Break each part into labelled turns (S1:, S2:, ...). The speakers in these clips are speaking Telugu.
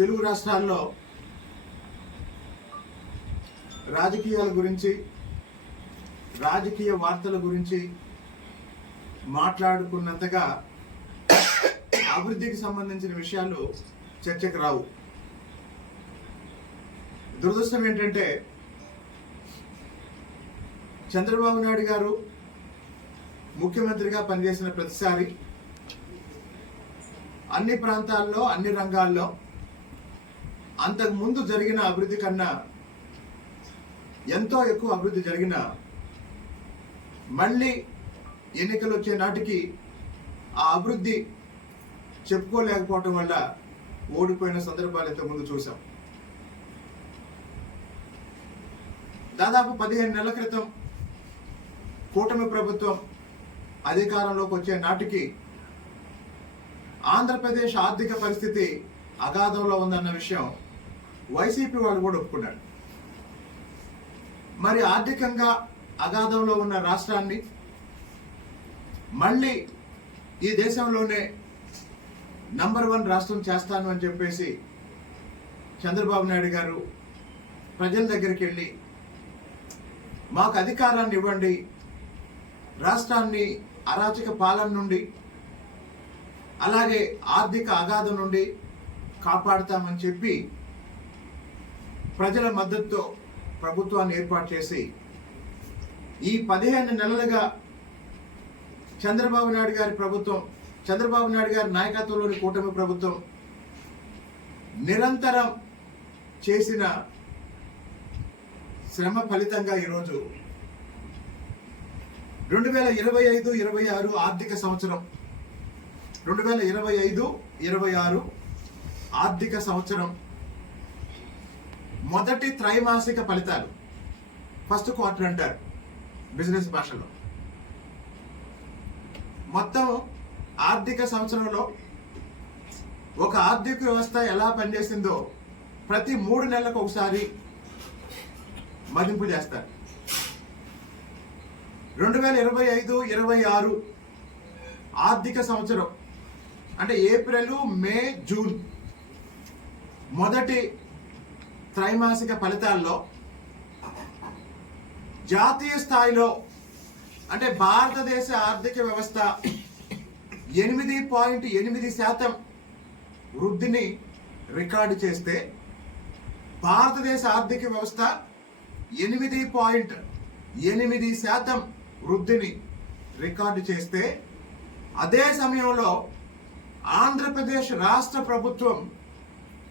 S1: తెలుగు రాష్ట్రాల్లో రాజకీయాల గురించి రాజకీయ వార్తల గురించి మాట్లాడుకున్నంతగా అభివృద్ధికి సంబంధించిన విషయాలు చర్చకు రావు. దురదృష్టం ఏంటంటే చంద్రబాబు నాయుడు గారు ముఖ్యమంత్రిగా పనిచేసిన ప్రతిసారి అన్ని ప్రాంతాల్లో అన్ని రంగాల్లో అంతకు ముందు జరిగిన అభివృద్ధి కన్నా ఎంతో ఎక్కువ అభివృద్ధి జరిగిన మళ్ళీ ఎన్నికలు వచ్చే నాటికి ఆ అభివృద్ధి చెప్పుకోలేకపోవటం వల్ల ఓడిపోయిన సందర్భాలు ఇంతకుముందు చూసాం దాదాపు పదిహేను నెలల క్రితం కూటమి ప్రభుత్వం అధికారంలోకి వచ్చే నాటికి ఆంధ్రప్రదేశ్ ఆర్థిక పరిస్థితి అగాధంలో ఉందన్న విషయం వైసీపీ వాళ్ళు కూడా ఒప్పుకున్నారు. మరి ఆర్థికంగా అగాధంలో ఉన్న రాష్ట్రాన్ని మళ్ళీ ఈ దేశంలోనే నంబర్ వన్ రాష్ట్రం చేస్తాను అని చెప్పేసి చంద్రబాబు నాయుడు గారు ప్రజల దగ్గరికి వెళ్ళి మాకు అధికారాన్ని ఇవ్వండి రాష్ట్రాన్ని అరాచక పాలన నుండి అలాగే ఆర్థిక అగాధం నుండి కాపాడుతామని చెప్పి ప్రజల మద్దతుతో ప్రభుత్వాన్ని ఏర్పాటు చేసి ఈ పదిహేను నెలలుగా చంద్రబాబు నాయుడు గారి ప్రభుత్వం చంద్రబాబు నాయుడు గారి నాయకత్వంలోని కూటమి ప్రభుత్వం నిరంతరం చేసిన శ్రమ ఫలితంగా ఈరోజు రెండు వేల ఇరవై ఐదు ఇరవై ఆరు ఆర్థిక సంవత్సరం. రెండు వేల ఇరవై ఐదు ఇరవై ఆరు ఆర్థిక సంవత్సరం. మొదటి త్రైమాసిక ఫలితాలు. ఫస్ట్ క్వార్టర్ అంటారు బిజినెస్ భాషలో. మొత్తం ఆర్థిక సంవత్సరంలో ఒక ఆర్థిక వ్యవస్థ ఎలా పనిచేసిందో ప్రతి మూడు నెలలకు ఒకసారి మదింపు చేస్తారు. రెండు వేల ఇరవై ఐదు ఇరవై ఆరు ఆర్థిక సంవత్సరం అంటే ఏప్రిల్ మే జూన్ మొదటి త్రైమాసిక ఫలితాల్లో జాతీయ స్థాయిలో అంటే భారతదేశ ఆర్థిక వ్యవస్థ ఎనిమిది పాయింట్ ఎనిమిది శాతం వృద్ధిని రికార్డు చేస్తే భారతదేశ ఆర్థిక వ్యవస్థ ఎనిమిది పాయింట్ ఎనిమిది శాతం వృద్ధిని రికార్డు చేస్తే అదే సమయంలో ఆంధ్రప్రదేశ్ రాష్ట్ర ప్రభుత్వం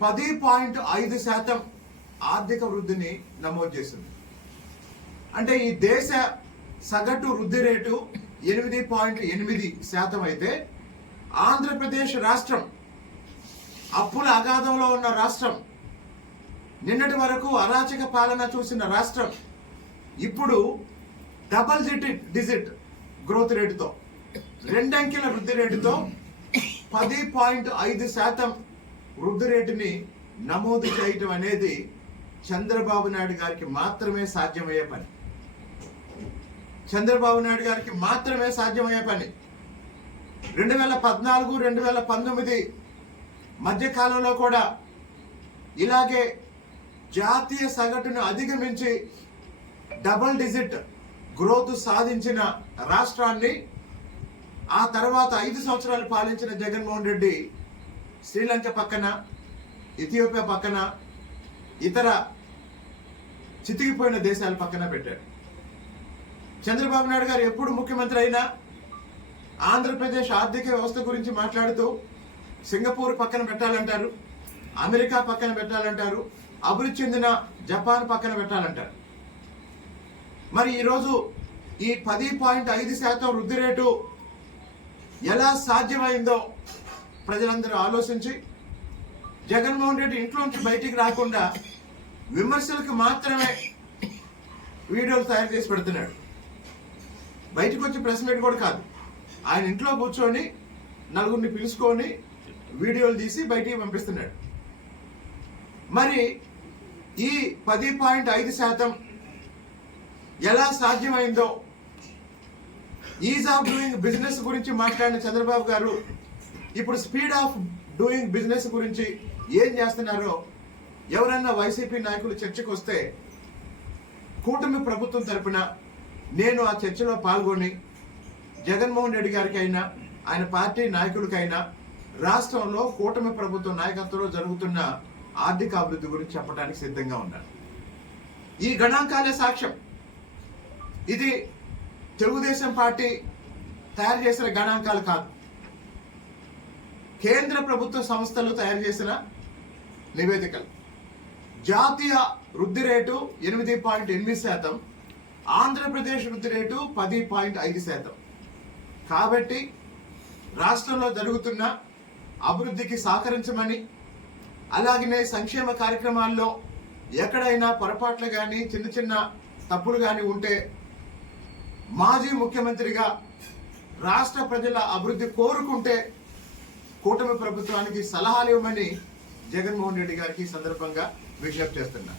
S1: పది పాయింట్ ఐదు శాతం ఆర్థిక వృద్ధిని నమోదు చేసింది. అంటే ఈ దేశ సగటు వృద్ధి రేటు ఎనిమిది పాయింట్ ఎనిమిది శాతం అయితే ఆంధ్రప్రదేశ్ రాష్ట్రం అప్పుల అగాధంలో ఉన్న రాష్ట్రం నిన్నటి వరకు అరాచక పాలన చూసిన రాష్ట్రం ఇప్పుడు డబల్ డిజిట్ డిజిట్ గ్రోత్ రేటుతో రెండంకెల వృద్ధి రేటుతో పది పాయింట్ ఐదు శాతం వృద్ధి రేటుని నమోదు చేయటం అనేది చంద్రబాబు నాయుడు గారికి మాత్రమే సాధ్యమయ్యే పని. చంద్రబాబు నాయుడు గారికి మాత్రమే సాధ్యమయ్యే పని. రెండు వేల పద్నాలుగు రెండు వేల పంతొమ్మిది మధ్యకాలంలో కూడా ఇలాగే జాతీయ సగటును అధిగమించి డబల్ డిజిట్ గ్రోత్ సాధించిన రాష్ట్రాన్ని ఆ తర్వాత ఐదు సంవత్సరాలు పాలించిన జగన్మోహన్ రెడ్డి శ్రీలంక పక్కన ఇథియోపియా పక్కన ఇతర చితికిపోయిన దేశాలు పక్కన పెట్టాడు. చంద్రబాబు నాయుడు గారు ఎప్పుడు ముఖ్యమంత్రి అయినా ఆంధ్రప్రదేశ్ ఆర్థిక వ్యవస్థ గురించి మాట్లాడుతూ సింగపూర్ పక్కన పెట్టాలంటారు అమెరికా పక్కన పెట్టాలంటారు అభివృద్ధి చెందిన జపాన్ పక్కన పెట్టాలంటారు. మరి ఈరోజు ఈ పది పాయింట్ ఐదు శాతం వృద్ధి రేటు ఎలా సాధ్యమైందో ప్రజలందరూ ఆలోచించి జగన్మోహన్ రెడ్డి ఇంట్లో నుంచి బయటికి రాకుండా విమర్శలకు మాత్రమే వీడియోలు తయారు చేసి పెడుతున్నాడు. బయటకు వచ్చి ప్రెస్ మీట్ కూడా కాదు. ఆయన ఇంట్లో కూర్చొని నలుగురిని పిలుచుకొని వీడియోలు తీసి బయటికి పంపిస్తున్నాడు. మరి ఈ పది పాయింట్ ఐదు శాతం ఎలా సాధ్యమైందో ఈజ్ ఆఫ్ డూయింగ్ బిజినెస్ గురించి మాట్లాడిన చంద్రబాబు గారు ఇప్పుడు స్పీడ్ ఆఫ్ డూయింగ్ బిజినెస్ గురించి ఏం చేస్తున్నారో ఎవరన్నా వైసీపీ నాయకులు చర్చకు వస్తే కూటమి ప్రభుత్వం తరపున నేను ఆ చర్చలో పాల్గొని జగన్మోహన్ రెడ్డి గారికి అయినా ఆయన పార్టీ నాయకుడికైనా రాష్ట్రంలో కూటమి ప్రభుత్వ నాయకత్వంలో జరుగుతున్న ఆర్థిక అభివృద్ధి గురించి చెప్పడానికి సిద్ధంగా ఉన్నాను. ఈ గణాంకాలే సాక్ష్యం. ఇది తెలుగుదేశం పార్టీ తయారు చేసిన గణాంకాలు కాదు. కేంద్ర ప్రభుత్వ సంస్థలు తయారు చేసిన నివేదికలు. జాతీయ వృద్ధి రేటు ఎనిమిది పాయింట్ ఎనిమిది శాతం ఆంధ్రప్రదేశ్ వృద్ధి రేటు పది పాయింట్ ఐదు శాతం. కాబట్టి రాష్ట్రంలో జరుగుతున్న అభివృద్ధికి సహకరించమని అలాగనే సంక్షేమ కార్యక్రమాల్లో ఎక్కడైనా పొరపాట్లు కానీ చిన్న చిన్న తప్పులు కానీ ఉంటే మాజీ ముఖ్యమంత్రిగా రాష్ట్ర ప్రజల అభివృద్ధి కోరుకుంటే కూటమి ప్రభుత్వానికి సలహాలు ఇవ్వమని జగన్మోహన్ రెడ్డి గారికి ఈ సందర్భంగా విజ్ఞప్తి చేస్తున్నా.